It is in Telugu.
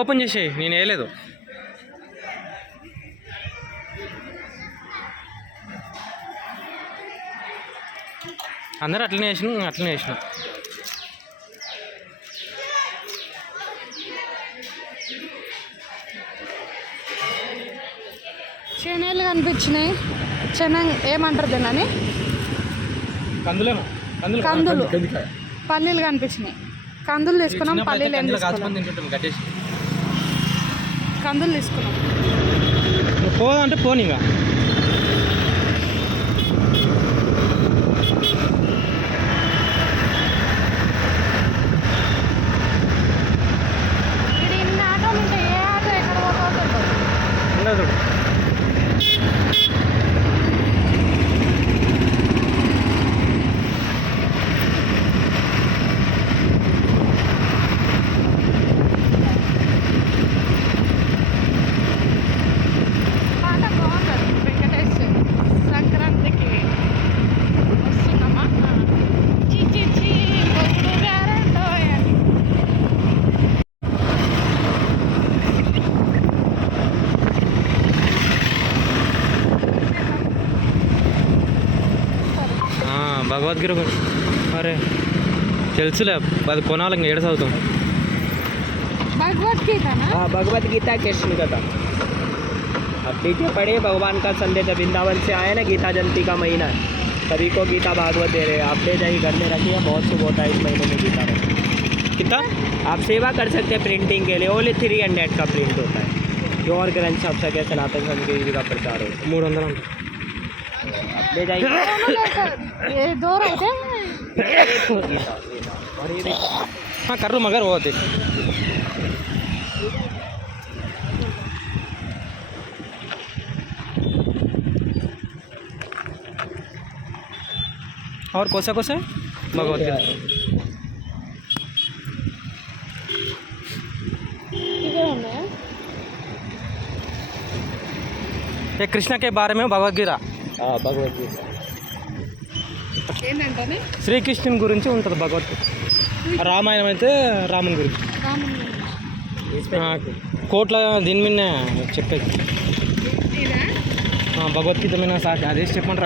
ఓపెన్ చేసేయి, నేను వేయలేదు. అందరూ అట్లనే వేసిన. శనగలు కనిపించినాయి. ఏమంటారు దీన్ని? కందులు. పల్లీలు కనిపించినాయి. కందులు తీసుకున్నాం. పల్లీలు ఏం తీసుకున్నాం? కందులు తీసుకున్నాం. పోదంటే పోనీగా. ఇది ఇన్ని ఆటోలు ఉంటాయి. ఏ ఆటో ఎక్కడ పోతుందో. పాట బాగుంటుంది. వెంకటేష్ సంక్రాంతికి వస్తున్నామా? చీ బొగ్గుడు గారంటో అని. భగవద్గీత. అరే తెలుసులే, అది కొనాలి. ఇంకా 7 చదువుతాం. भगवद्गीता कृष्ण कथा। अब देखिए पढ़े, भगवान का संदेश वृंदावन से आया ना, गीता जयंती का महीना है, सभी को गीता भागवत दे रहे हैं। आप ले जाइए, घर में रखिए, बहुत शुभ होता है इस महीने में गीता में। कितना आप सेवा कर सकते हैं प्रिंटिंग के लिए, ओनली 300 का प्रिंट होता है। जो और ग्रंथ छप सके, सनातन संस्कृति का प्रचार हो। 300 आप ले जाइए। हाँ कर लो, मगर वो देख और कोसा भगवद्गीता। ये कृष्ण के बारे में भगवद्गीता। भगवद्गीता శ్రీకృష్ణుని గురించి ఉంటుంది భగవద్గీత. రామాయణం అయితే రాముని గురించి. కోట్ల దీని మీద చెప్పేది భగవద్గీత మీద అదే చెప్పంటారు.